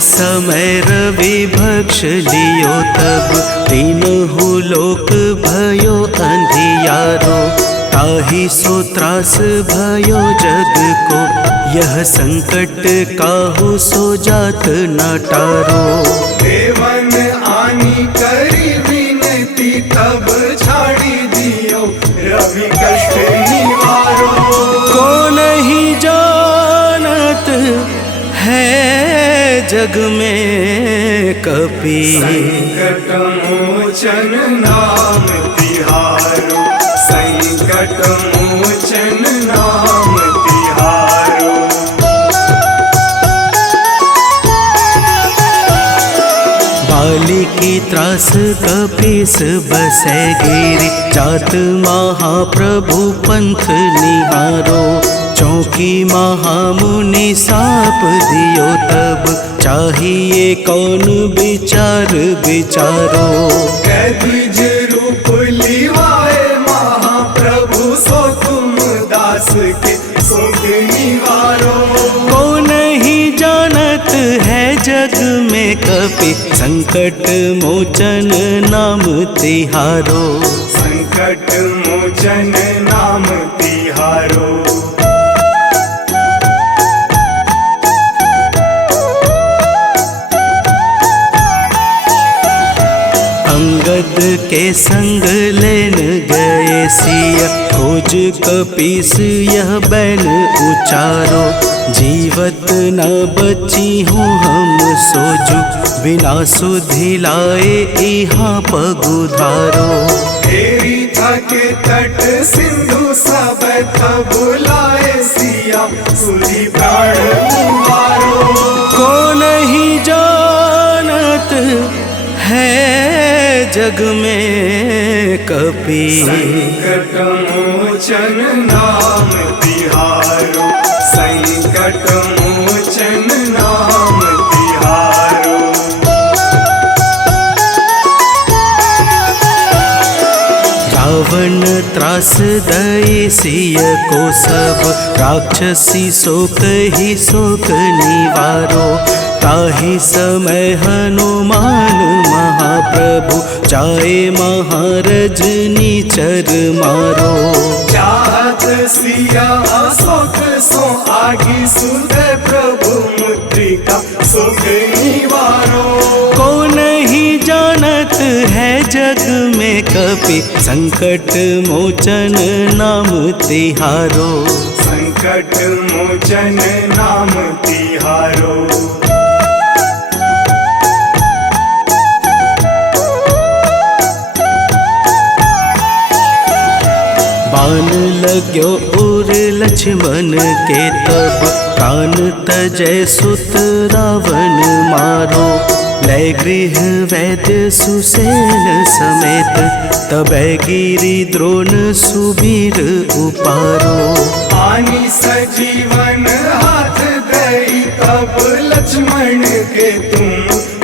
समय रवि भक्ष लियो तब तीनहु लोक भयो अंधियारो। ताहि सो त्रास भयो जग को यह संकट काहू सो जात न टारो। देवन आनी करी विनती तब छाड़ी दियो रवि कष्ट निवारो। को नहीं जानत है जग में कपि संकट मोचन नाम तिहारो। संकट मोचन नाम तिहारो। बाली की त्रास कपीस बसै गिरि जात महाप्रभु पंथ निहारो। चौकी महामुनि साप दियो तब चाहिए कौन विचार विचारो। कैद्विज रूप लिवाए महाप्रभु सो तुम दास के शोक निवारो। को नहीं जानत है जग में कपि संकट मोचन नाम तिहारो। संकट मोचन नाम तिहारो। अंगद के संग लेन गए सिया खोज कपीस यह बैन उचारो। जीवत न बची हूँ हम सोजू बिना सुधि लाए यहाँ पगुधारो। तेरी थके तट सिंधु सब तब बुलाए सिया सुधी प्राण कुमारो। को नहीं जानत है जग में कपि संकट मोचन नाम तिहारो। संकट मोचन नाम तिहारो। रावण त्रास दई सिय को सब राक्षसी शोक ही शोक निवारो। ताहि समय हनुमान महाप्रभु जाए महारजनी चर मारो। चाहत सिया अशोक सो आगी सुधे प्रभु मुद्रिका शोक निवारो। को नहीं जानत है जग में कपि संकट मोचन नाम तिहारो। संकट मोचन नाम तिहारो। बाण लाग्यो उर लक्ष्मण के तब प्राण तजय सुत रावण मारो। लय गृह वैद्य सुसेन समेत तबै गिरि द्रोण सुबीर उपारो। आनी सजीवन हाथ दई तब लक्ष्मण के तुम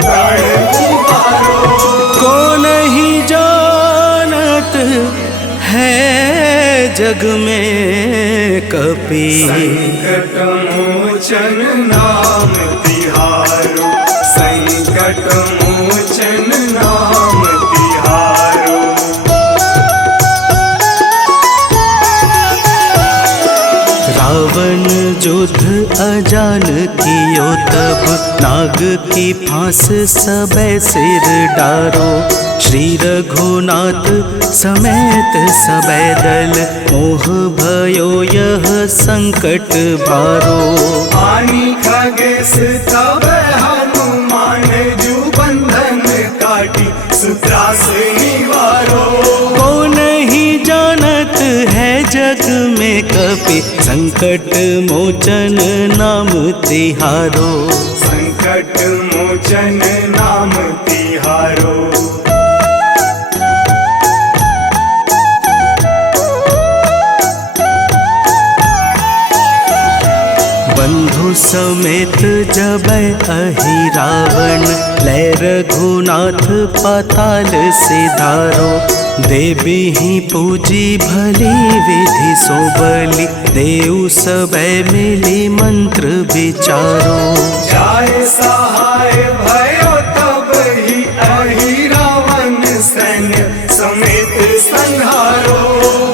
प्राण उबारो। को नहीं जानत है जग में कपि संकट मोचन नाम तिहारो। संकट मोचन नाम तिहारो। रावण युद्ध अजान कियो तब नाग की फांस सबे सिर डारो। श्री रघुनाथ समेत सबे दल मोह भयो यह संकट भारो। आनी खगेश तब हनुमान जू बंधन काटी सुत्रास निवारो। को नहीं जानत है जग में कपि संकट मोचन नाम तिहारो। संकट मोचन नाम तिहारो। बंधु समेत जबै अहि रावण, लै रघुनाथ पाताल सिधारो। देवी ही पूजी भली विधि सो बलि, देव सबे मिली मंत्र विचारो। जाय सहाय भयो तब ही अहि रावण सैन्य समेत संहारो।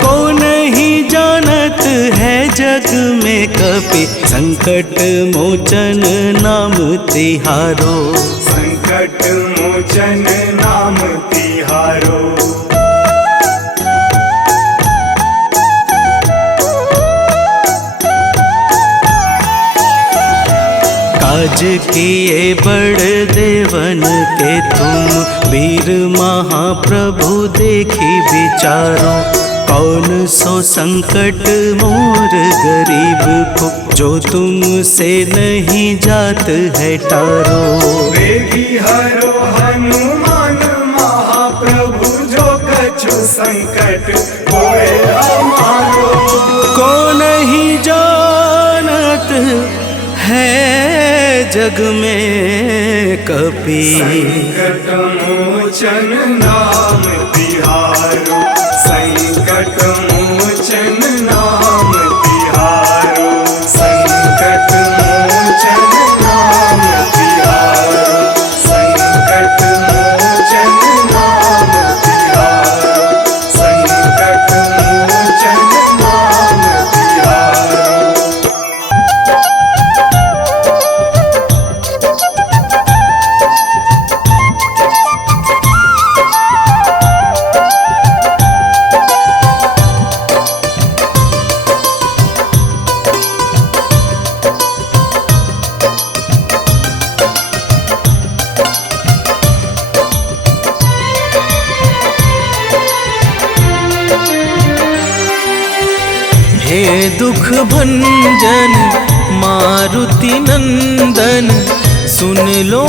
को नहीं जानत है जग में कपि, संकट मोचन नाम तिहारो। संकट मोचन नाम तिहारो। काज किए बड़ देवन के तुम, वीर महाप्रभु देखी विचारो। कौन सो संकट मोर गरीब को, जो तुमसे नहीं जात है टारो। वेगी हरो हनुमान महाप्रभु, जो कछु संकट होए हमारो। को नहीं जानत है जग में कपि, संकट मोचन नाम तिहारो। संकट मोचन नाम तिहारो। संकट मोचन नाम तिहारो। संकट मोचन नाम तिहारो। संकट मोचन नाम तिहारो। हे दुख भंजन मारुति नंदन, सुन लो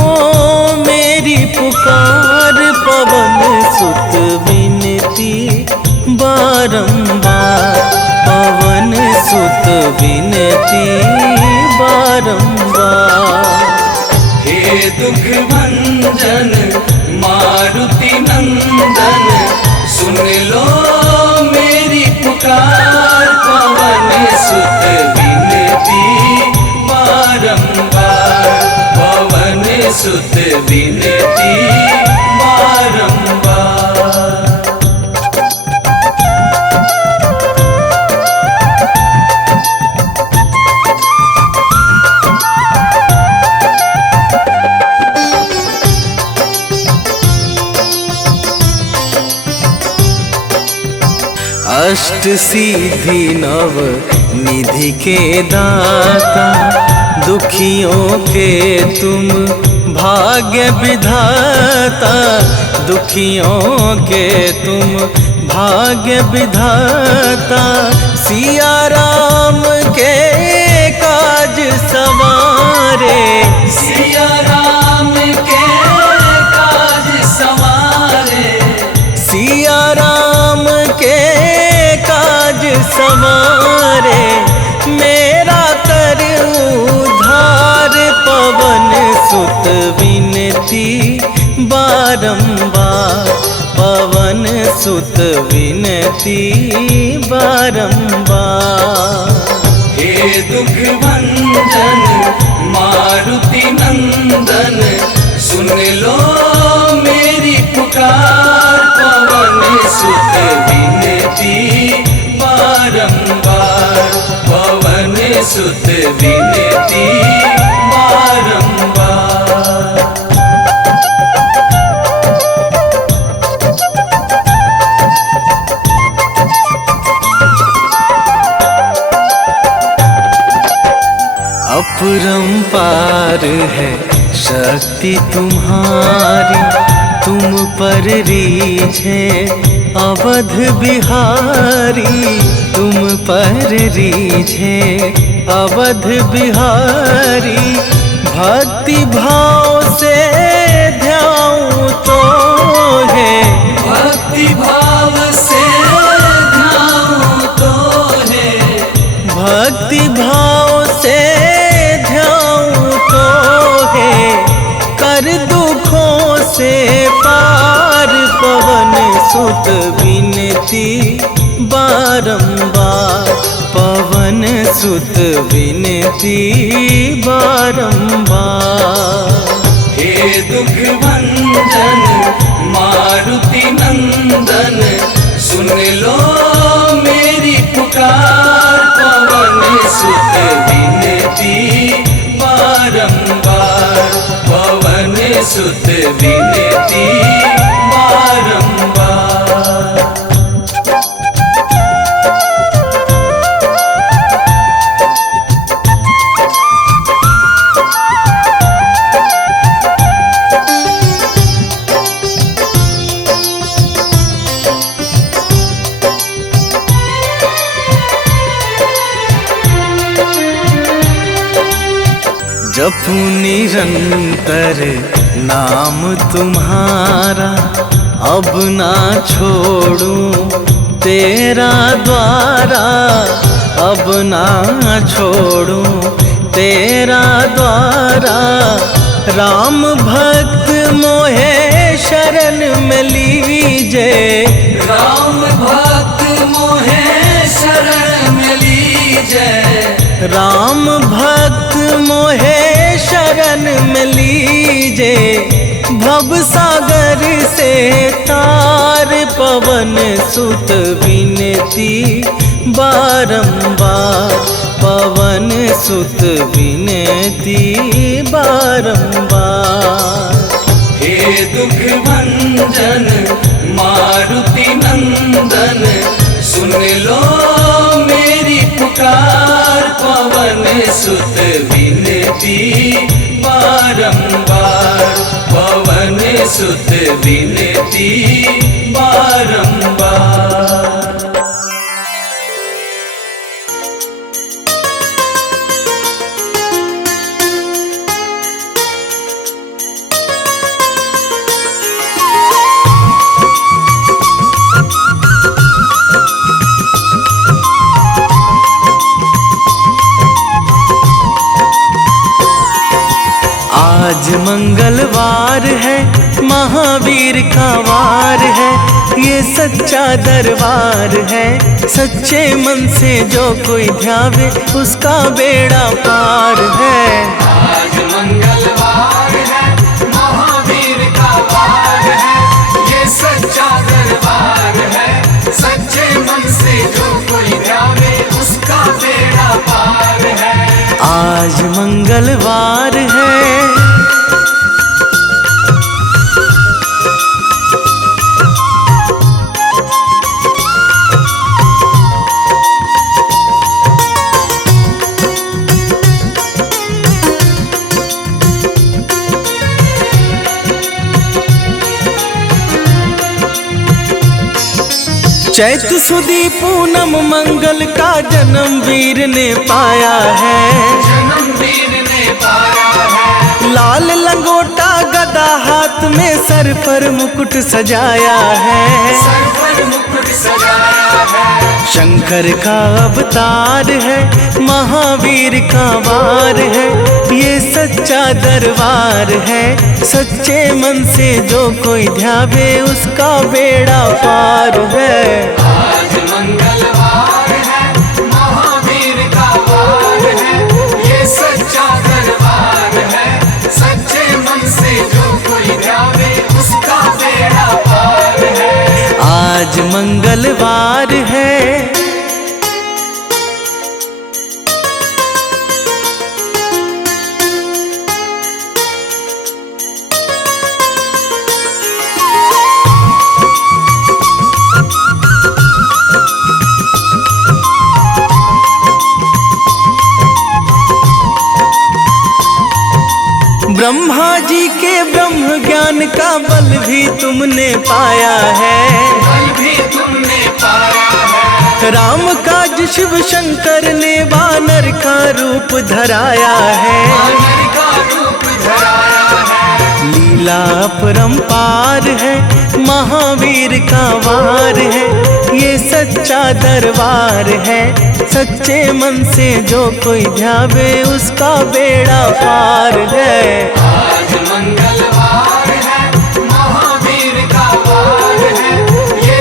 मेरी पुकार। पवन सुत विनती बारंबार, पवन सुत विनती बारंबार। हे दुख भंजन मारुति नंदन, सुन लो मेरी पुकार। पवन सुत विनती बारंबार, पवन सुत विनती बारंबार। अष्ट सिद्धि नव निधि के दाता, दुखियों के तुम भाग्य विधाता। दुखियों के तुम भाग्य विधाता, सिया राम के काज सवारे। सिया राम के काज सवारे। सिया राम के काज सवारे, मेरा कर उद्धार। पवन सुत विनती बारंबार, पवन सुत विनती बारंबार। हे दुख भंजन मारुति नंदन, सुन लो मेरी पुकार। पवन सुत विनती बारंबार, पवन सुत विनती बारंबार। अपरंपार है शक्ति तुम्हारी, तुम पर रीझे अवध बिहारी। तुम पर रीझे अवध बिहारी, भक्ति भाव से ध्याऊं तो है। भक्ति भाव से ध्याऊं तो है। भक्ति भाव से ध्याऊं सुत विनती बारंबार, पवन सुत विनती बारंबार। हे दुख भंजन मारुति नंदन, सुन लो मेरी पुकार, पवन सुत विनती बारंबार, पवन सुत विनती बारंबार। जपू निरंतर नाम तुम्हारा, अब ना छोड़ूं तेरा द्वारा, अब ना छोड़ूं तेरा द्वारा। राम भक्त मोहे शरण में लीजे, राम भक्त मोहे शरण में लीजे, राम भक्त मोहे शरण में लीजे। भव सागर से तार, पवन सुत विनती बारंबार, पवन सुत विनती बारंबार। हे दुख भंजन मारुति नंदन, सुन लो मेरी पुकार, पवन सुत विनती बारंबार, पवन सुत विनती बारंबार। आज मंगलवार है, महावीर का वार है, ये सच्चा दरबार है। सच्चे मन से जो कोई ध्यावे, उसका बेड़ा पार है। आज मंगलवार है, महावीर का वार है, ये सच्चा दरबार है। सच्चे मन से जो कोई ध्यावे, उसका बेड़ा पार है। आज मंगलवार है, चैत सुदी पूनम मंगल का जन्म वीर ने पाया है, जन्म वीर ने पाया है। लाल लंगोटा गदा हाथ में, सर पर मुकुट सजाया है, सर पर मुकुट सजाया है। शंकर का अवतार है, महावीर का वार है, ये सच्चा दरबार है। सच्चे मन से जो कोई ध्यावे, उसका बेड़ा पार है। आज मंगलवार है, महावीर का वार है, ये सच्चा दरबार है। सच्चे मन से जो कोई ध्यावे, उसका बेड़ा पार है। आज मंगलवार है, ब्रह्मा जी के ब्रह्म ज्ञान का बल भी तुमने पाया है, बल भी तुमने पाया है। राम काज शिव शंकर ने वानर का रूप धराया है, वानर का रूप धराया है। लीला अपरंपार है, महावीर का वार है, ये सच्चा दरबार है। सच्चे मन से जो कोई ध्यावे, उसका बेड़ा पार है। आज मंगलवार है, महावीर का वार है, ये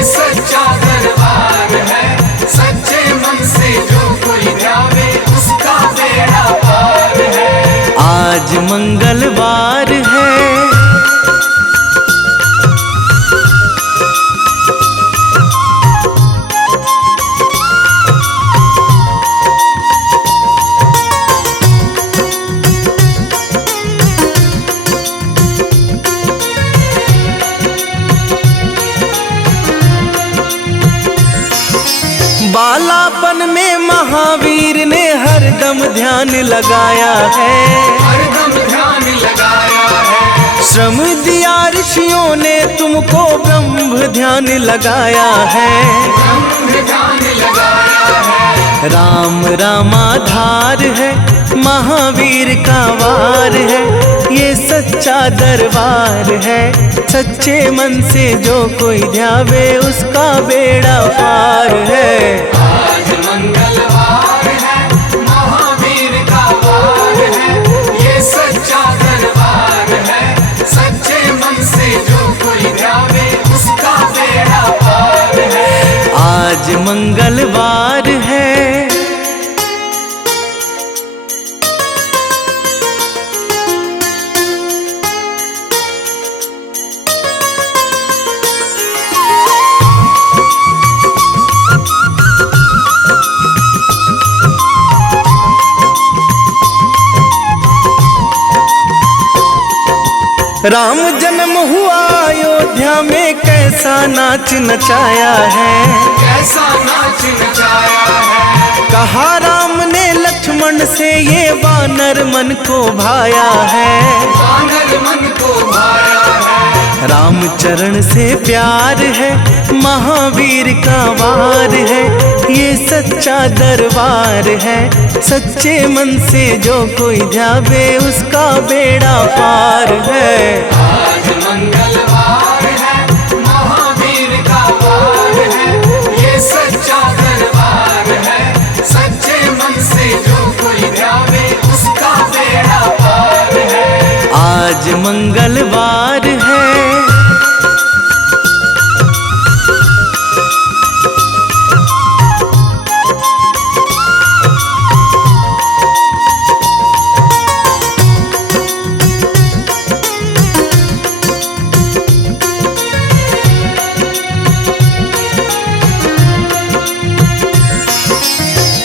ध्यान लगाया है। हरदम ध्यान लगाया है। श्रम दिया ऋषियों ने तुमको, ब्रह्म ध्यान लगाया है। ब्रह्म ध्यान लगाया है। राम रामाधार है, महावीर का वार है, ये सच्चा दरबार है। सच्चे मन से जो कोई ध्यावे उसका बेड़ा पार है। आज मंगलवार है, महावीर का वार है, ये सच्चा दरबार है। सच्चे मन से जो कोई ध्यावे उसका बेड़ा पार है। आज मंगलवार है। राम जन्म हुआ अयोध्या में, कैसा नाच नचाया है। कैसा नाच नचाया है। कहा राम ने लक्ष्मण से, ये वानर मन को भाया है। वानर मन को भाया है। रामचरण से प्यार है, महावीर का वार है, ये सच्चा दरबार है। सच्चे मन से जो कोई ध्यावे उसका बेड़ा पार है। आज मंगलवार है, महावीर का वार है, ये सच्चा दरबार है। सच्चे मन से जो कोई ध्यावे उसका बेड़ा पार है। आज मंगलवार है।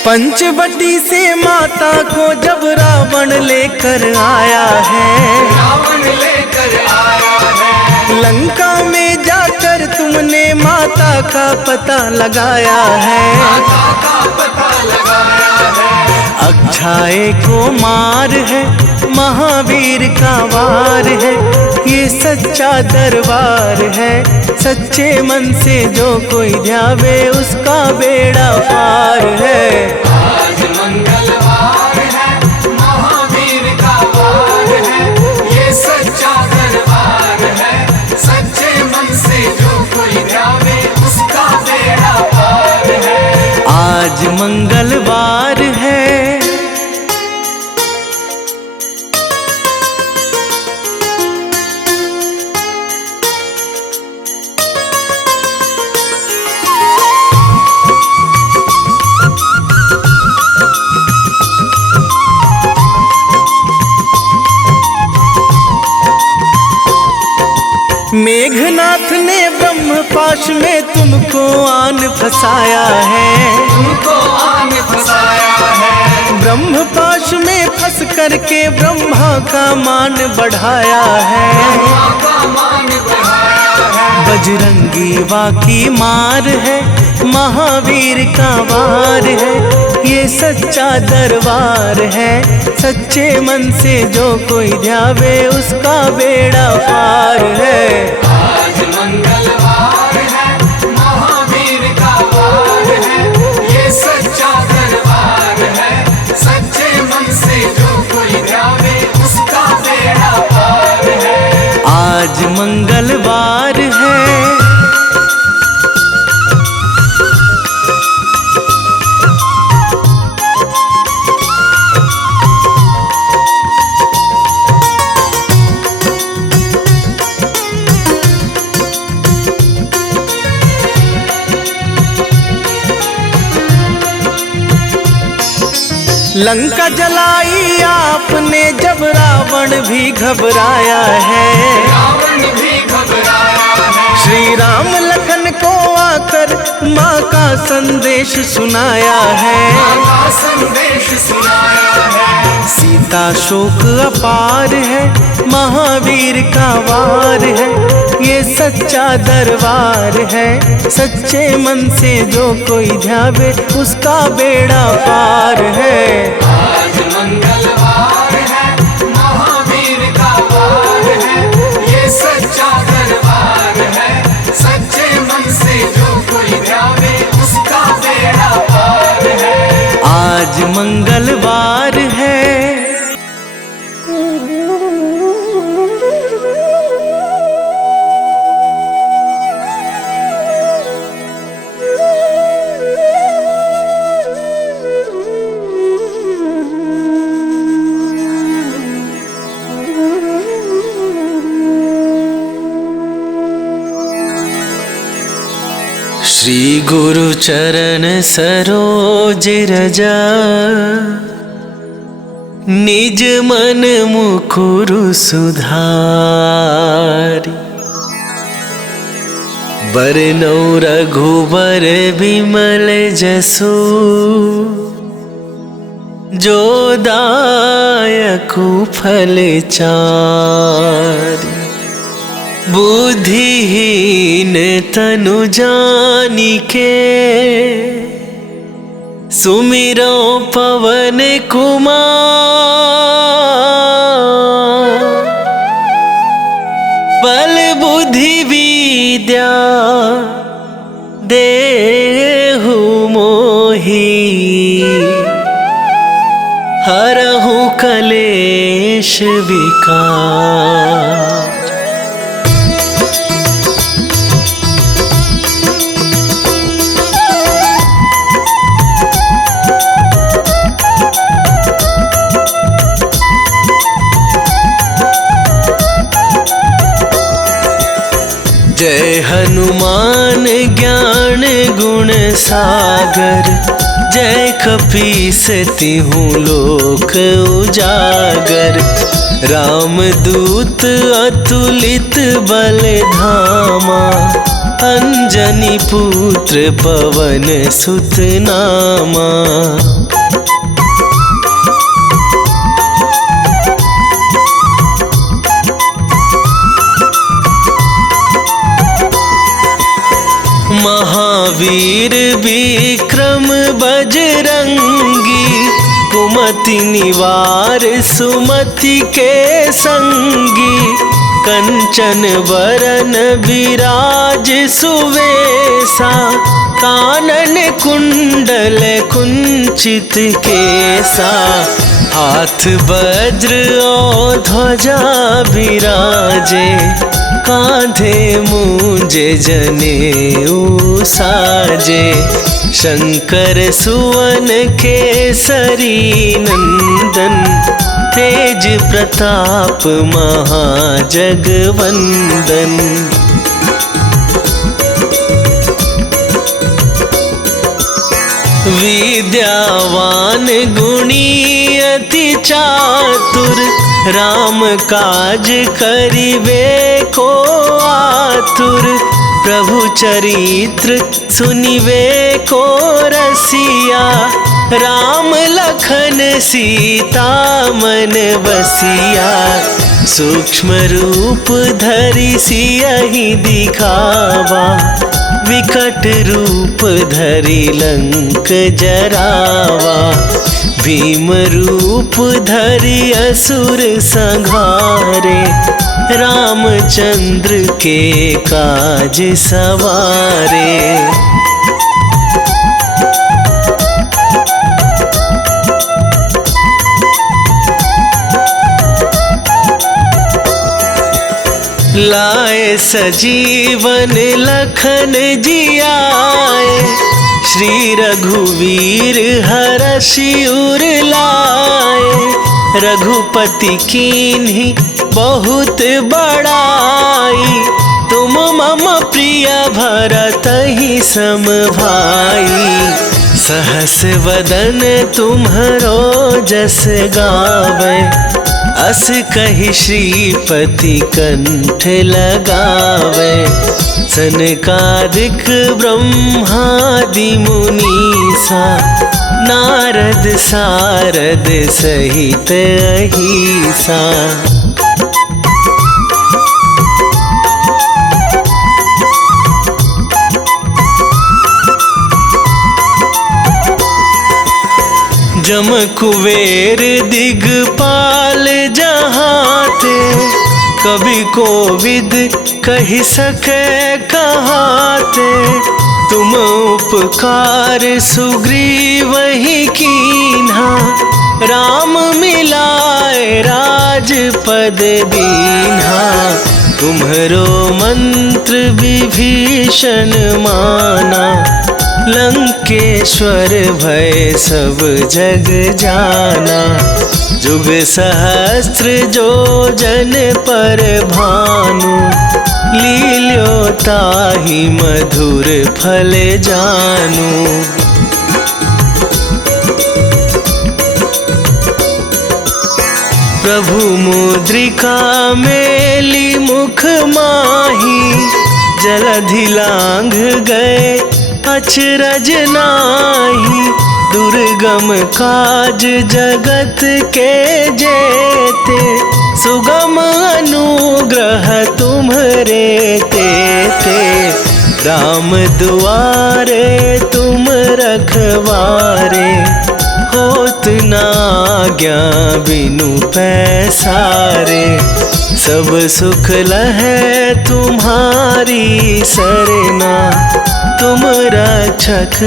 पंचवटी से माता को जब रावण लेकर आया है। रावण लेकर आया है। लंका में जाकर तुमने माता का पता लगाया है। माता का पता लगाया है। अक्षय को मार है, महावीर का वार है, ये सच्चा दरबार है। सच्चे मन से जो कोई ध्यावे उसका बेड़ा पार है। आज मंगलवार है, महावीर का वार है, ये सच्चा दरबार है। सच्चे मन से जो कोई ध्यावे उसका बेड़ा पार है। आज मंगलवार है। मेघनाथ ने ब्रह्मपाश में तुमको आन फंसाया है। तुमको आन फंसाया है। ब्रह्मपाश में फंस करके ब्रह्मा का मान बढ़ाया है। ब्रह्मा का मान बढ़ाया है। बजरंगी वाकी मार है, महावीर का वार है, ये सच्चा दरबार है। सच्चे मन से जो कोई ध्यावे उसका बेड़ा पार है। आज मंगलवार है, महावीर का वार है, ये सच्चा दरबार है। सच्चे मन से जो कोई ध्यावे उसका बेड़ा पार है। आज मंगलवार है। लंका जलाई आपने जब रावण भी घबराया है। रावण भी घबराया है। श्री राम लखन को आकर माँ का संदेश सुनाया है। माँ का संदेश सुनाया है। सीता शोक अपार है, महावीर का वार है, ये सच्चा दरबार है। सच्चे मन से जो कोई ध्यावे उसका बेड़ा पार है। आज मंगलवार है। श्री गुरु चरण सरोज रजा, निज मन मुकुरु सुधारि। बरनौ रघुबर बिमल जसु, जो दायकु फल चारि। बुद्धिहीन तनु जानिके, सुमिरो पवन कुमार। बल बुद्धि विद्या देहु मोहि, हरहु कलेश विकार। जय हनुमान ज्ञान गुण सागर, जय कपीस तिहुँ लोक उजागर। रामदूत अतुलित बल धामा, अंजनी पुत्र पवन सुत नामा। महावीर विक्रम बजरंगी, कुमति निवार सुमति के संगी। कंचन वरन विराज सुवेशा, कानन कुंडल कुंचित केसा। हाथ वज्र और ध्वजा विराजे, कांधे मूंजे जनेऊ साजे। शंकर सुवन केसरी नंदन, तेज प्रताप महाजगवंदन। विद्यावान गुणी अति चातुर, राम काज करिबे को आतुर। प्रभु चरित्र सुनिबे को रसिया, राम लखन सीता मन बसिया। सूक्ष्म रूप धरि सियहि दिखावा, विकट रूप धरि लंक जरावा। भीम रूप धरि असुर संहारे, रामचंद्र के काज सवारे। लाए सजीवन लखन जियाए, श्री रघुवीर हरषि उर लाए। रघुपति कीन्ही बहुत बड़ाई, तुम मम प्रिय भरतहि सम भाई। सहस वदन तुम्हरो जस गावे, अस कहि श्रीपति कंठ लगावे। सनकादिक ब्रह्मादि मुनीसा, नारद सारद सहित अहिसा। जम कुबेर दिगपाल जहाते, कवि कोविद कहि सके कहाते। तुम उपकार सुग्रीव ही कीन्हा, राम मिलाए राजपद दीन्हा। तुम्हरो मंत्र विभीषण माना, लंकेश्वर भय सब जग जाना। जुग सहस्त्र जो जन पर भानु, लील्यो ताहि मधुर फल जानू। प्रभु मुद्रिका मेली मुख माही, जलधि लांघ गए अचरज नाही। दुर्गम काज जगत के जेते, सुगम अनुग्रह तुम्हरे तेते। राम दुआरे तुम रखवारे, होत न आज्ञा बिनु पैसारे। सब सुख लहै तुम्हारी सरना, तुम रक्षक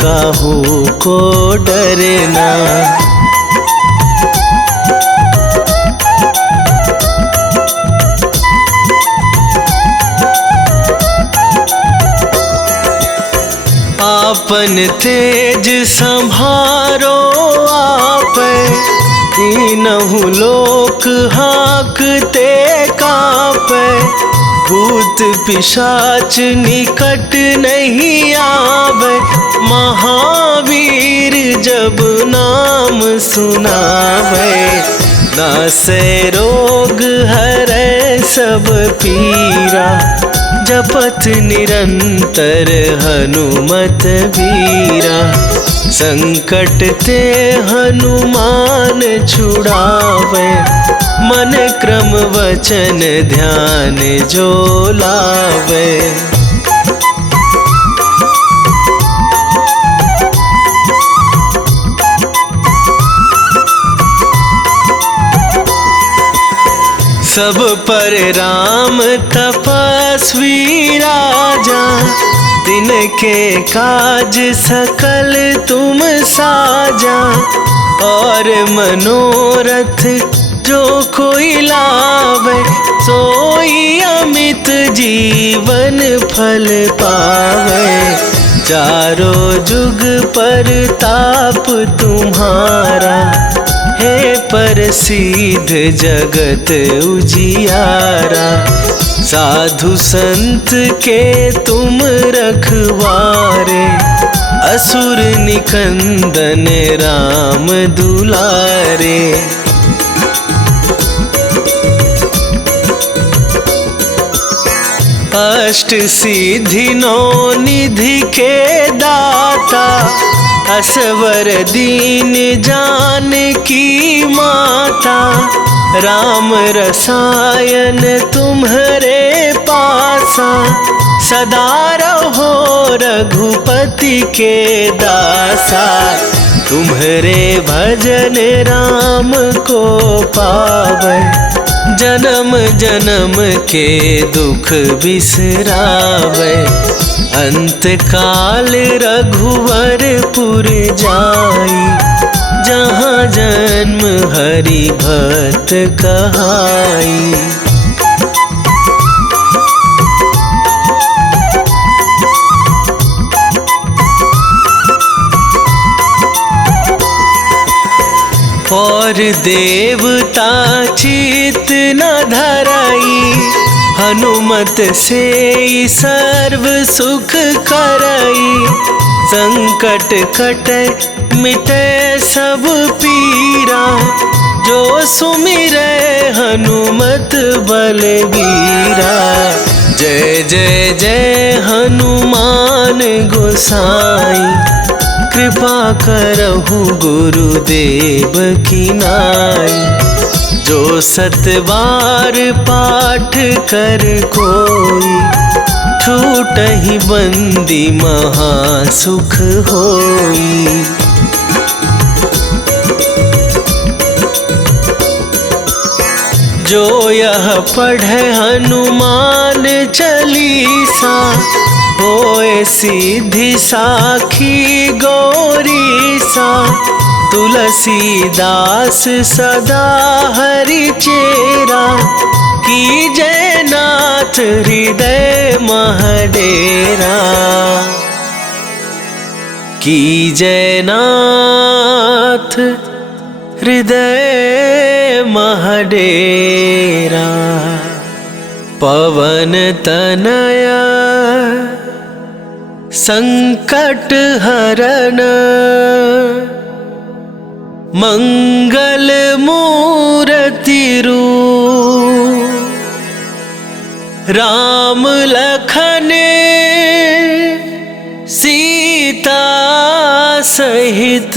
काहू को डरना। आपन तेज संभारो आप, तीनहु लोक हाँकते कापै। भूत पिशाच निकट नहीं आवे, महावीर जब नाम सुनावे। नासै रोग हरै सब पीरा, जपत निरंतर हनुमत वीरा। संकट ते हनुमान छुड़ावे, मन क्रम वचन ध्यान जो लावे। सब पर राम तपस्वी राजा, दिन के काज सकल तुम साजा। और मनोरथ जो कोई लावे, सोई अमित जीवन फल पावे। चारों जुग पर ताप तुम्हारा, हे प्रसिद्ध जगत उजियारा। साधु संत के तुम रखवारे, असुर निकंदन राम दुलारे। अष्ट सिद्धि नौ निधि के दाता, असवर दीन जानकी माता। राम रसायन तुम्हरे पासा, सदा रहो रघुपति के दासा। तुम्हरे भजन राम को पावै, जन्म जन्म के दुख बिसरावै। अंत काल रघुवरपुर जाई, जहाँ जन्म हरि भक्त कहाई। और देवता चित न धराई, हनुमत से सर्व सुख करई। संकट कटे मिटे सब पीरा, जो सुमिरै हनुमत बलबीरा। जय जय जय हनुमान गोसाई, कृपा करहु गुरुदेव की नाई। जो सतबार पाठ कर कोई, छूटहि बंदी महासुख होई। जो यह पढ़े हनुमान चालीसा, होए सीधी साखी गौरी सा, तुलसीदास सदा हरि चेरा, की जयनाथ हृदय महडेरा, की जयनाथ हृदय महडेरा। पवन तनया संकट हरन, मंगल मूर्ति रूप, राम लखन सीता सहित,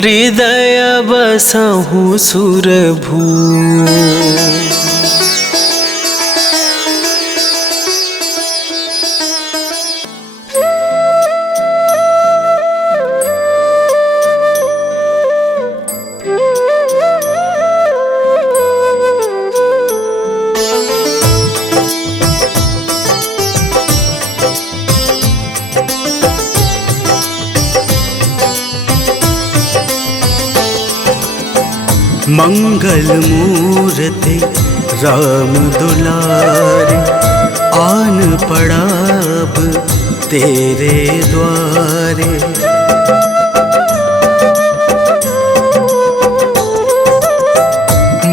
हृदय बसहु सुरभू। मंगल मूर्ति राम दुलारे, आन पड़ा अब तेरे द्वारे।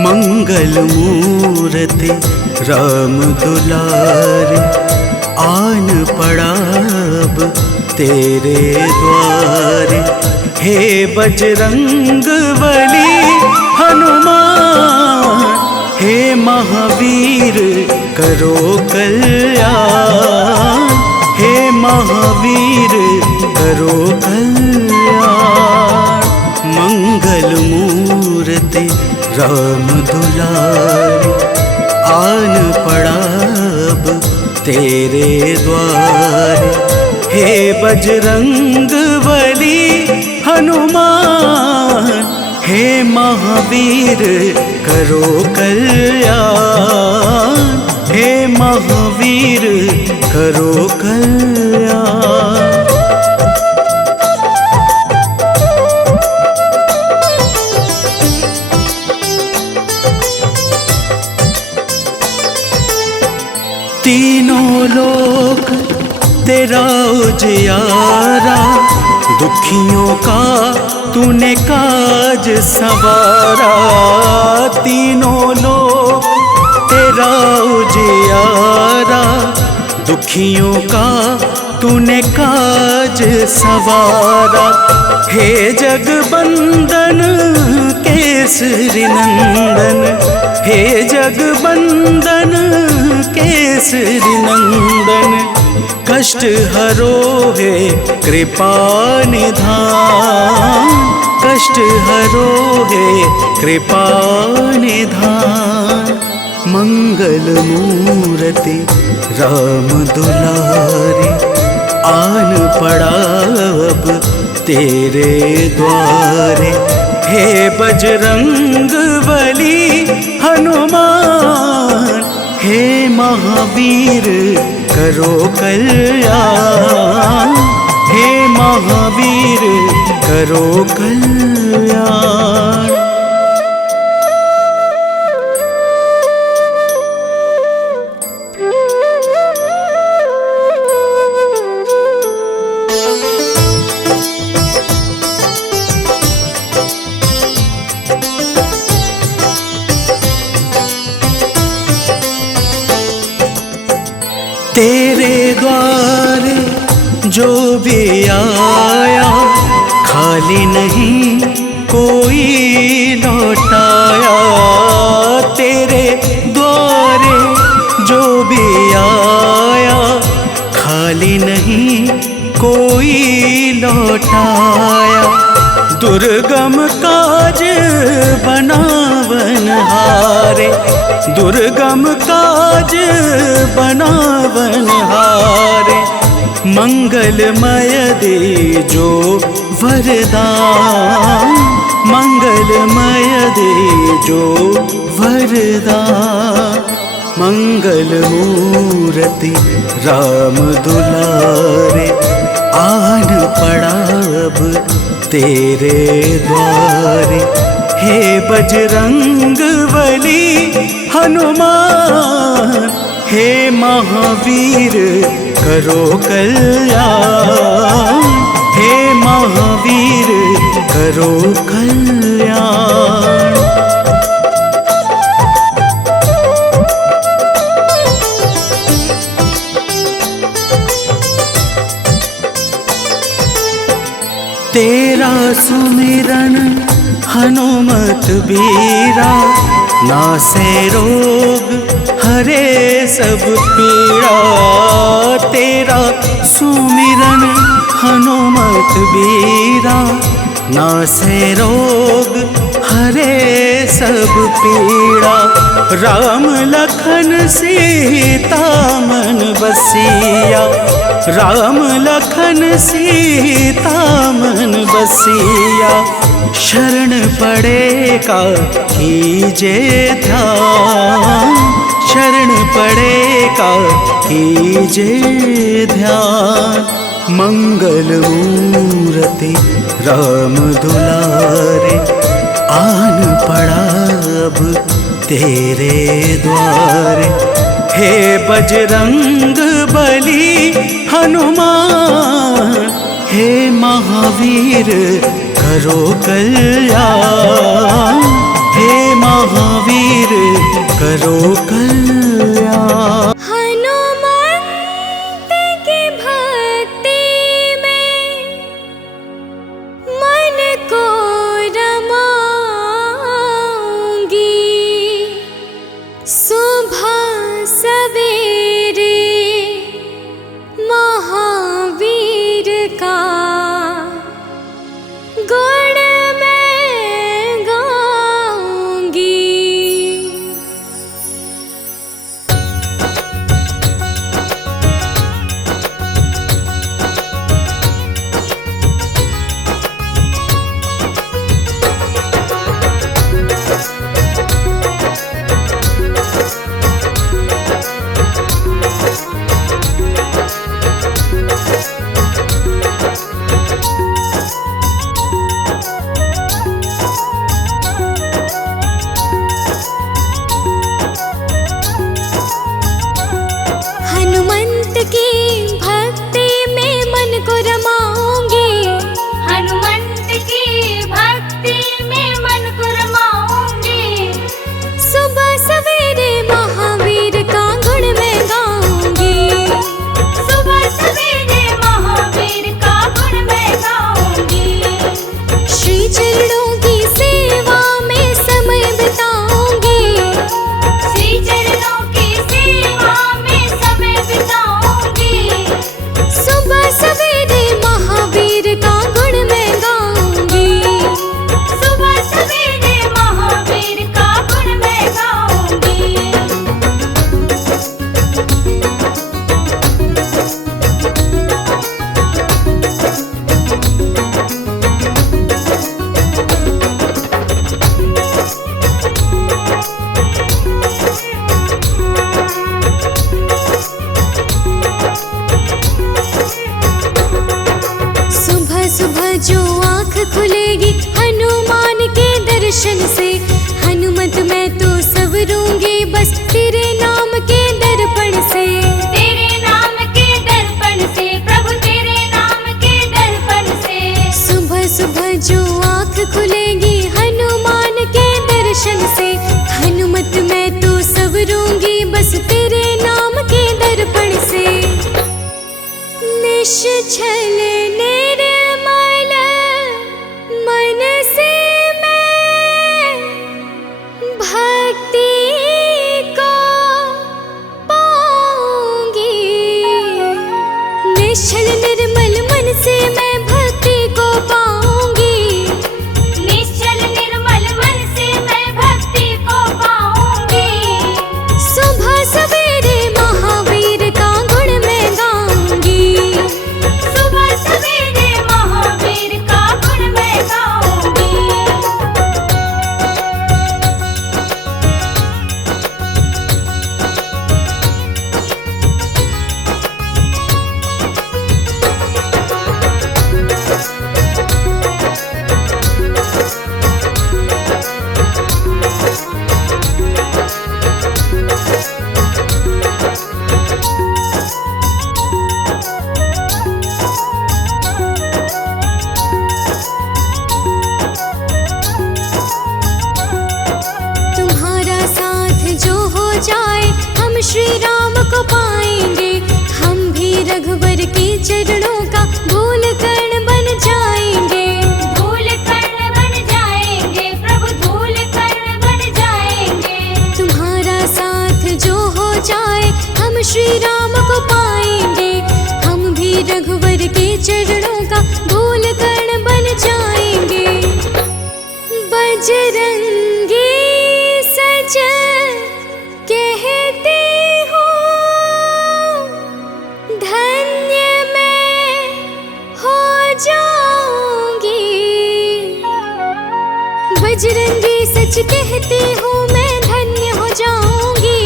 मंगल मूर्ति राम दुलारे, आन पड़ा अब तेरे द्वारे। हे बजरंग बली हनुमान, हे महावीर करो कल्याण, हे महावीर करो कल्याण। मंगल मूर्ति राम दुलारे, आन पड़ा अब तेरे द्वारे। हे बजरंग बली हनुमान, हे महावीर करो कल्याण, हे महावीर करो कल्याण। तीनों लोक तेरा उजियारा, दुखियों का तूने काज संवारा। तीनों लोक तेरा उजियारा, दुखियों का तूने काज संवारा। हे जगबंदन केसरी नंदन, हे जगबंदन केसरी नंदन। कष्ट हरो है कृपा निधान, कष्ट हरो है कृपा निधान। मंगल मूर्ति राम दुलारे, आन पड़ा अब तेरे द्वारे। हे बजरंग बली हनुमान, हे महावीर करो कल्याण, हे महावीर करो कल्याण। तेरे द्वारे जो भी आया, खाली नहीं कोई लौटाया। तेरे द्वारे जो भी आया, खाली नहीं कोई लौटाया। दुर्गम काज बनावनहारे, दुर्गम काज बनावनहारे। मंगलमय दे जो वरदान, मंगलमय दे जो वरदान। मंगल मूर्ति राम दुलारे, आन पड़ा अब तेरे द्वारे। हे बजरंग बली हनुमान, हे महावीर करो कल्याण, हे महावीर करो कल्याण। तेरा सुमिरन हनुमत बीरा, नासे रोग हरे सब पीड़ा। तेरा सुमिरन हनुमत बीरा, नासे रोग हरे सब पीड़ा। राम लखन सीता मन बसिया, राम लखन सीता मन बसिया। शरण पड़ेगा कीजे ध्यान, शरण पड़ेगा कीजे ध्यान। मंगल मूर्ति राम दुलारे, आन पड़ा अब तेरे द्वारे। हे बजरंग बली हनुमान, हे महावीर करो कल्याण, हे महावीर करो कल्याण। हनुमंत की भक्ति में मन को रमाऊंगी, सुबह सवेरे महावीर का गुण मैं गाऊंगी। हनुमंत की भक्ति में मन को रमाऊंगी, हनुमंत की भक्ति में मन को रमाऊंगी। सुबह सवेरे महावीर का गुण मैं गाऊंगी, सुबह सवेरे महावीर का गुण मैं गाऊंगी। श्री चरणों की सेवा में समय बिताऊंगी, श्री चरणों की सेवा में समय बिताऊंगी। सुबह सवेरे महावीर का गुण मैं गाऊंगी, सुबह सवेरे महावीर का गुण मैं गाऊंगी। सुबह सुबह जो आँख खुलेगी हनुमान के दर्शन से, हनुमत मैं तो संवरूंगी बस तेरे नाम के दर्पण से, तेरे नाम के दर्पण से, प्रभु तेरे नाम के दर्पण से। सुबह सुबह जो आँख खुलेगी हनुमान के दर्शन से, हनुमत मैं तो संवरूंगी बस तेरे नाम के दर्पण से। निश्चल निर्मल मन से मैं भक्ति को पाऊंगी, निश्चल निर्मल मन से मैं भक्ति को पाऊंगी, निश्चल निर्मल मन से मैं भक्ति को पाऊंगी। सुबह सवेरे महावीर का गुण मैं गाऊंगी, सुबह सवेरे महावीर का गुण मैं गाऊंगी। राम को पाएंगे। हम भी रघुवर के चरणों का धूल कण बन जाएंगे। धूल कण बन जाएंगे प्रभु, धूल कण बन जाएंगे। तुम्हारा साथ जो हो जाए हम श्री राम को पाएंगे। हम भी रघुवर के चरणों का धूल कण बन जाएंगे। बजरंगी सज कहते हो धन्य मैं हो जाऊंगी। बजरंगी सच कहती हूँ मैं धन्य हो जाऊंगी।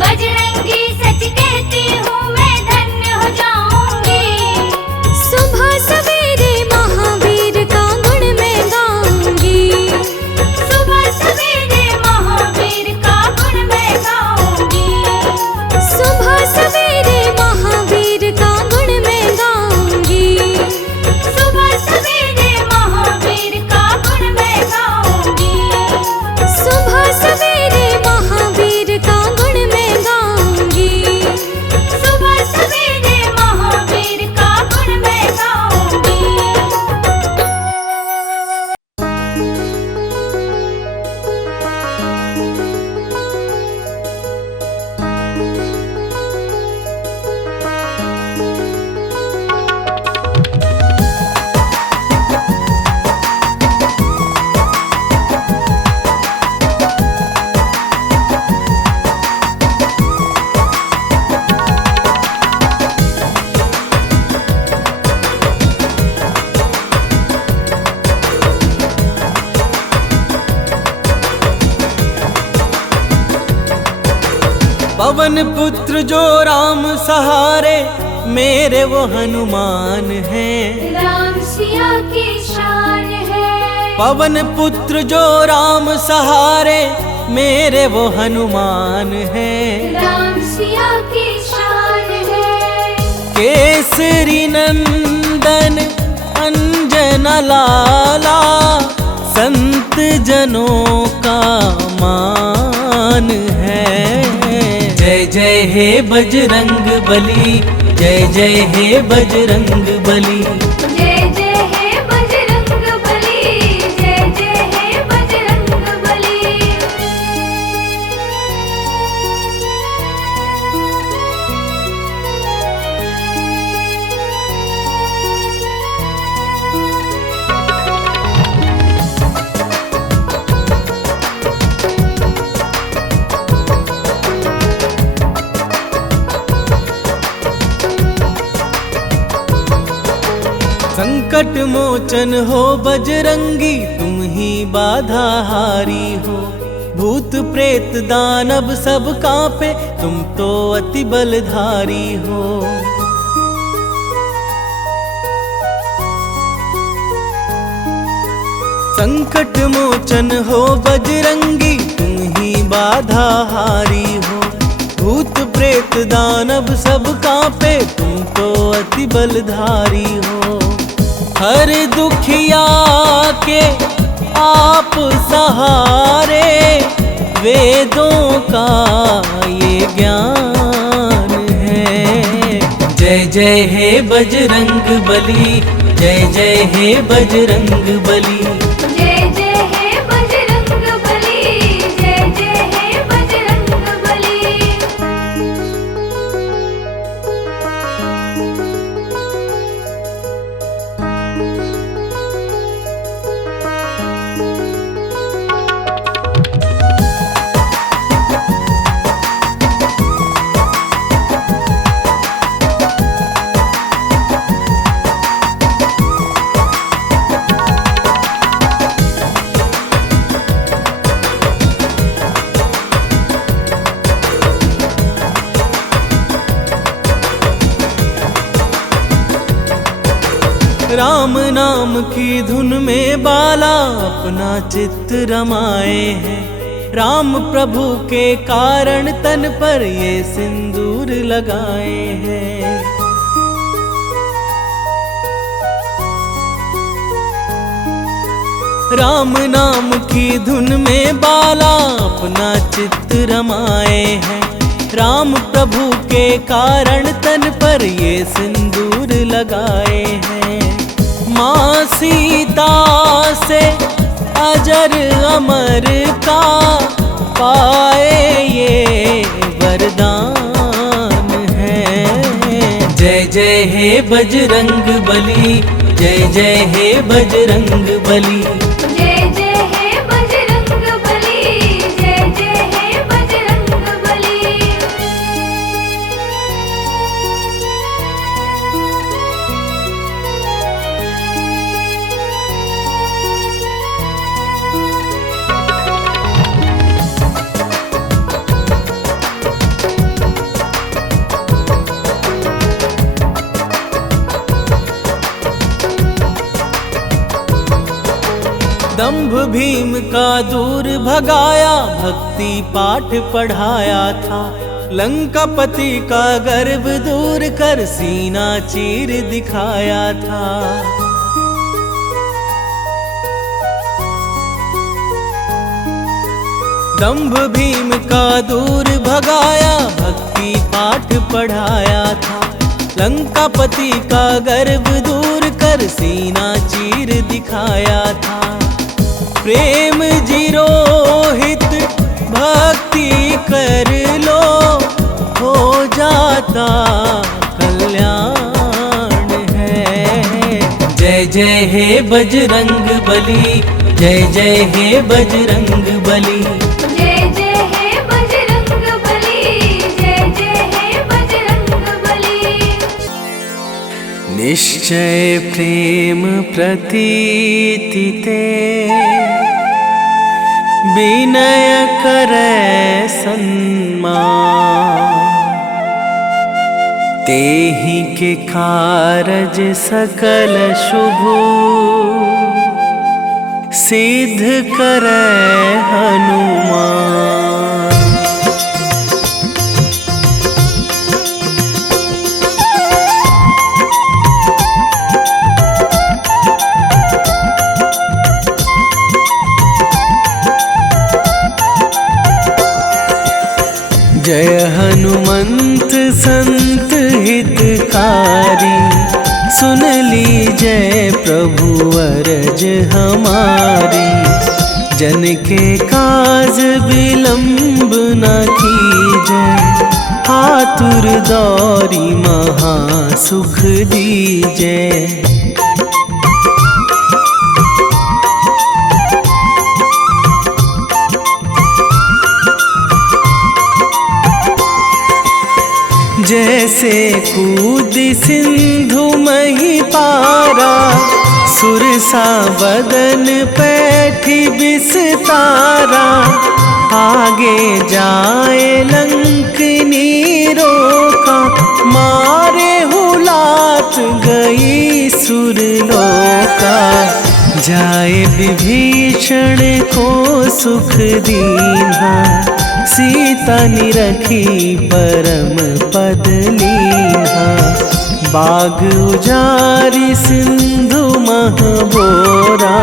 बजरंगी सच कहती हूँ मैं धन्य हो जाऊंगी। सुबह सवेरे महावीर का गुण मैं गाऊंगी। सुबह सवेरे महावीर का गुण मैं गाऊंगी। सुबह सवेरे महावीर का गुण मैं गाऊंगी। सुबह सवेरे महावीर का गुण मैं गाऊंगी। सुबह सवेरे महावीर का गुण मैं गाऊंगी। सुबह सवेरे महावीर का गुण मैं गाऊंगी। पवन पुत्र जो राम सहारे, मेरे वो हनुमान हैं। राम सिया की शान है। पवन पुत्र जो राम सहारे, मेरे वो हनुमान हैं। राम सिया की शान है। केसरी नंदन अंजन लाला, संत जनों का मान है। जय जय हे बजरंग बली, जय जय हे बजरंग बली। जय जय हे बजरंग बली, जय जय हे बजरंग बली। संकट मोचन हो बजरंगी, तुम ही बाधा हारी हो। भूत प्रेत दानव सब कांपे, तुम तो अति बलधारी हो। संकट मोचन हो बजरंगी, तुम ही बाधा हारी हो। भूत प्रेत दानव सब कांपे, तुम तो अति बलधारी हो। हर दुखिया के आप सहारे, वेदों का ये ज्ञान है। जय जय हे बजरंग बली, जय जय हे बजरंग बली। जय जय हे बजरंग बली, जय जय हे बजरंग बली। राम नाम की धुन में बाला अपना चित्त रमाए हैं। राम प्रभु के कारण तन पर ये सिंदूर लगाए हैं। राम नाम की धुन में बाला अपना चित्त रमाए हैं। राम प्रभु के कारण तन पर ये सिंदूर लगाए हैं। माँ सीता से अजर अमर का पाए ये वरदान है। जय जय हे बजरंग बली, जय जय हे बजरंग बली। जय जय हे बजरंग बली, जय जय हे बजरंग बली। दंभ भीम का दूर भगाया, भक्ति पाठ पढ़ाया था। लंकापति का गर्व दूर कर सीना चीर दिखाया था। दंभ भीम का दूर भगाया, भक्ति पाठ पढ़ाया था। लंकापति का गर्व दूर कर सीना चीर दिखाया था। प्रेम जीरोहित भक्ति कर लो, हो जाता कल्याण है। जय जय हे बजरंग बली, जय जय हे बजरंग बली। जय जय हे बजरंग बली, जय जय हे बजरंग बली। निश्चय प्रेम प्रतीति ते, विनय करे सन्मान। तेहि के कारज सकल शुभ, सिद्ध करे हनुमान। जय हनुमंत संत हितकारी, सुन लीजय प्रभु अरज हमारी। जन के काज विलंब न कीजय, आतुर दौरी महा सुख दीजय। जैसे कूद सिंधु मही पारा, सुरसा बदन पैठी बिस्तारा। आगे जाए लंकनी रोका, मारे हुलात गई सुरलोका। जाए विभीषण को सुख दीन्हा, सीता निरखी परम पद लीन्हा। बाग उजारी सिंधु महबोरा,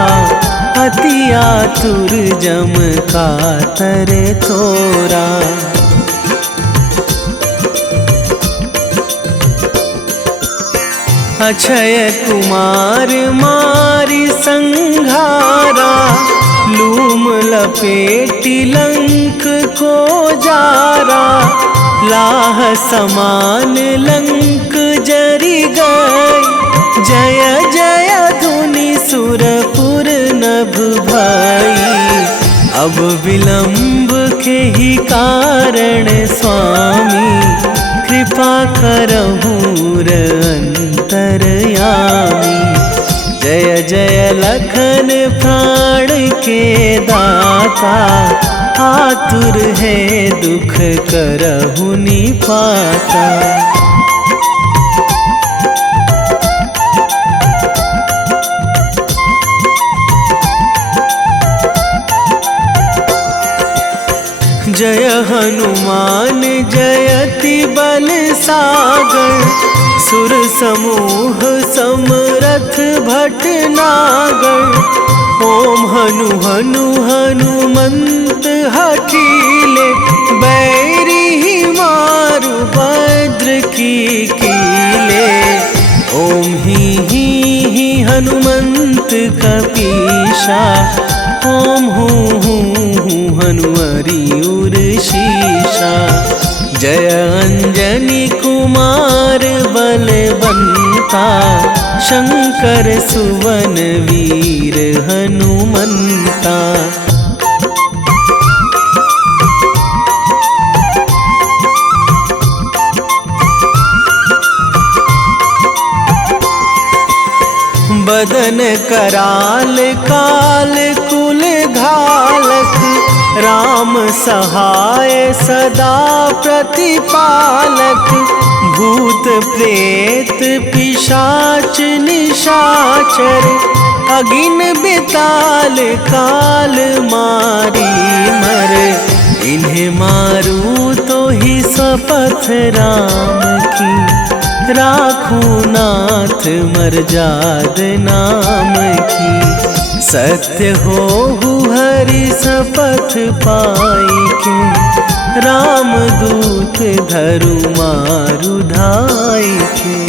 अति आतुर जम कातर तोरा। अक्षय कुमार मारी संघारा, लूम लपेटी लंक को जारा। लाह समान लंक जरी गई, जय जय धुनि सुरपुर नभ भई। अब विलंब के ही कारण स्वामी, कृपा करहु अंतरयामी। जय जय लखन प्राण के दाता, आतुर है दुख करहु निपाता। जय हनुमान जयति बल सागर, सुर समूह समरथ भटनागर। ओम हनु हनु हनुमंत हठीले, बैरी मारु वज्र की कीले। ओम ही हनुमंत कपीशा, ओम हूँ हनुमरी उर शीशा। जय अंजनी कुमार बलवंता, शंकर सुवन वीर हनुमंता। बदन कराल काल कुल घालक, राम सहाय सदा प्रतिपालक। भूत प्रेत पिशाच निशाचर, अगिन बिताल काल मारी मर। इन्हें मारूं तो ही शपथ राम की, राखूं नाथ मर्याद नाम की। सत्य हो हरि शपथ पाई के, राम दूत धरु मारु धाई के।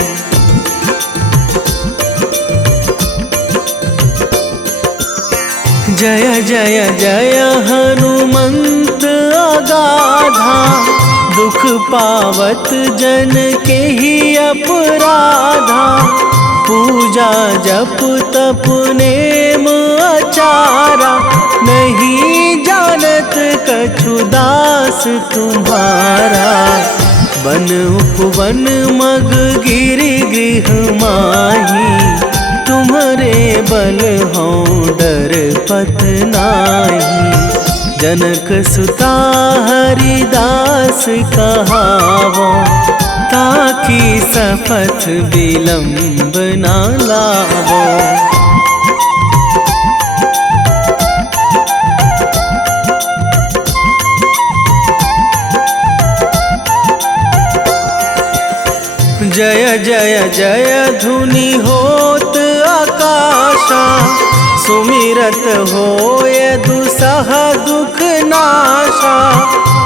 जय जय जय हनुमंत अगाधा, दुख पावत जन के ही अपराधा। पूजा जप तप नेम आचारा, नहीं जानत कछु दास तुम्हारा। बन उपवन मग गिरि गृह माही, तुम्हारे बल हो डर पत नाही। जनक सुता हरिदास कहावो, ताकि शपथ विलंब ना लावो। जय जय जय धुनि होत आकाशा, सुमिरत होय दुसह दुख नाशा।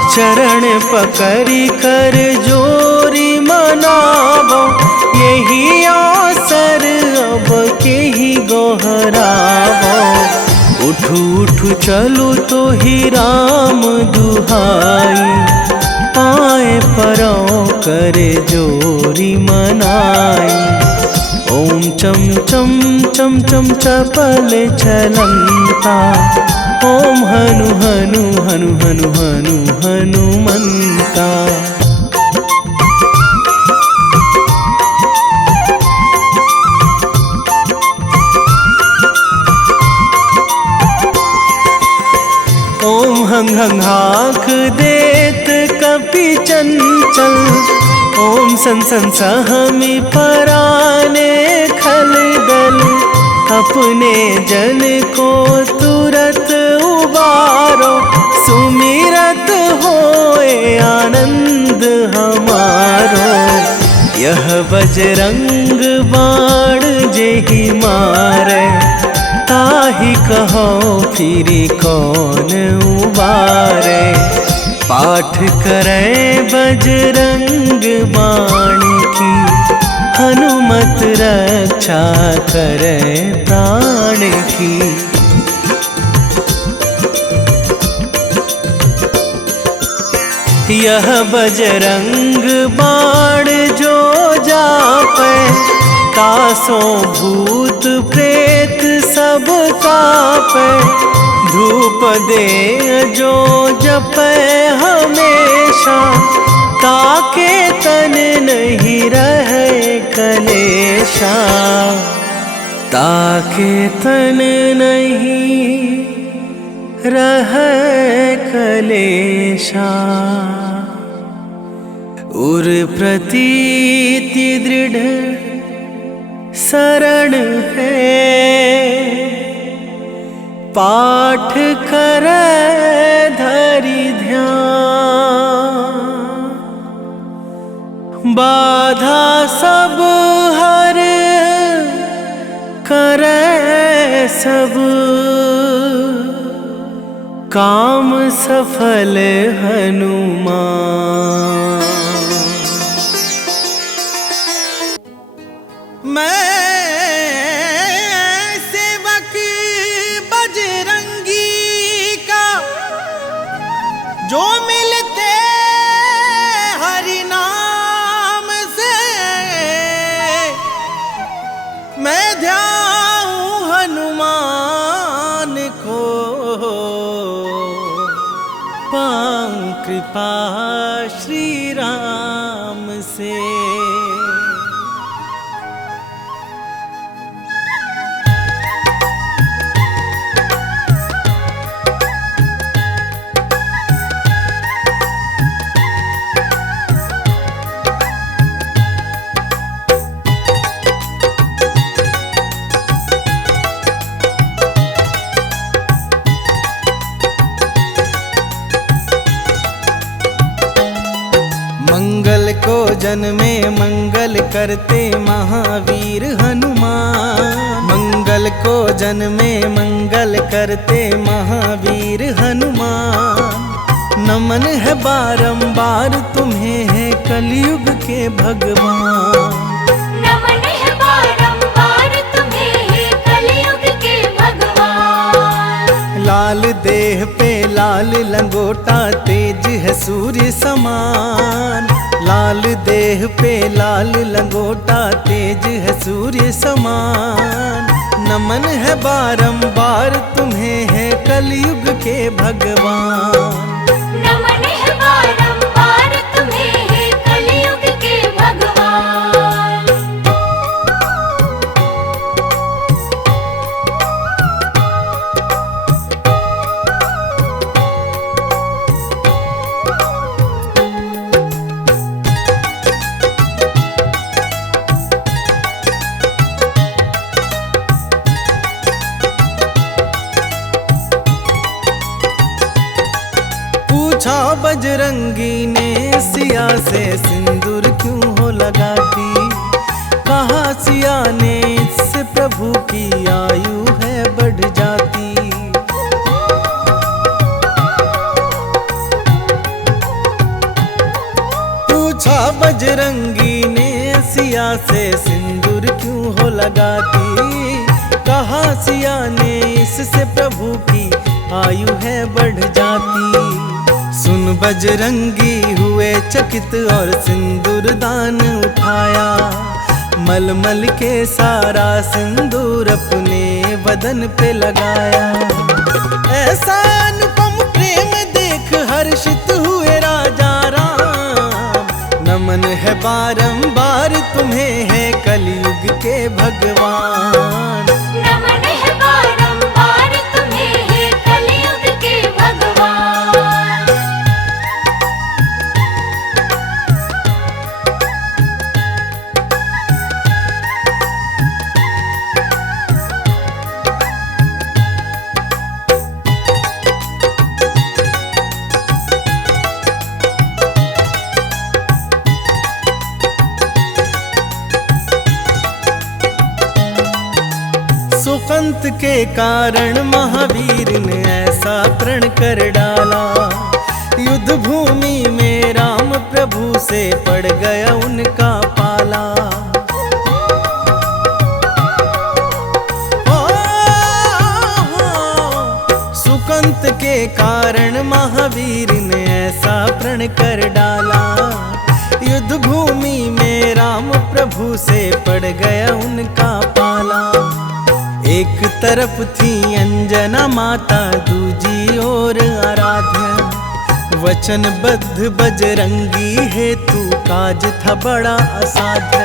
चरण पकड़ी कर जोरी मनावो, यही अवसर अब के ही गोहरावो। उठू उठू चलू तो ही राम दुहाई, पाए परों करे जोरी मनाई। ओम चम चम चम चम चपल चलंता, ओम हनु हनु हनु हनु हनु हनुमंता। ओम हंग हंग हाक देत कपि चंचल, ओम सन सन सहमी पराने खल दल। अपने जन को तुरत उबारो, सुमिरत होए आनंद हमारो। यह बजरंग बाण जेहि मारे, ताहि कहो फिरी कौन उबारे। पाठ करें बजरंग बाण की, हनुमत रक्षा करें प्राण की। यह बजरंग बाण जो जापे, तासों भूत प्रेत सब कापे। धूप दे जो जपे हमेशा, ताके तन नहीं रहे कलेशा। ताके तन नहीं रहे कलेशा। उर प्रतीति दृढ़ शरण है, पाठ करे धरि ध्यान। बाधा सब हर करे सब, काम सफल हनुमान। मैं सेवक बजरंगी का जो मिलते हरि नाम से, मैं ध्याऊं हनुमान को पाऊं कृपा श्री राम से। मंगल को जन्मे मंगल करते महावीर हनुमान। मंगल को जन्मे मंगल करते महावीर हनुमान। नमन है बारंबार तुम्हें है कलयुग के भगवान। नमन है बारंबार तुम्हें है कलयुग के भगवान। लाल देह पे लाल लंगोटा तेज है सूर्य समान। लाल देह पे लाल लंगोटा तेज है सूर्य समान। नमन है बारंबार तुम्हें है कलयुग के भगवान। नमन है बारंबार तुम्हें है कलयुग के भगवान। पूछा बजरंगी ने सिया से सिंदूर क्यों हो लगाती। कहा सिया ने इससे प्रभु की आयु है बढ़ जाती। पूछा बजरंगी ने सिया से सिंदूर क्यों हो लगाती। कहा सिया ने इससे प्रभु की आयु है बढ़ जाती। सुन बजरंगी हुए चकित और सिंदूर दान उठाया। मलमल के सारा सिंदूर अपने बदन पे लगाया। ऐसा अनुपम प्रेम देख हर्षित हुए राजा राम। नमन है बारंबार तुम्हें है कलयुग के भगवान। नमन है बारंबार तुम्हें है कलयुग के भगवान। सुकंत के कारण महावीर ने ऐसा प्रण कर डाला। युद्ध भूमि में राम प्रभु से पड़ गया उनका पाला। सुकंत के कारण महावीर ने ऐसा प्रण कर डाला। युद्ध भूमि में राम प्रभु से पड़ गया उनका पाला। एक तरफ थी अंजना माता दूजी ओर आराध्या। वचनबद्ध बजरंगी हेतु काज था बड़ा असाध्य।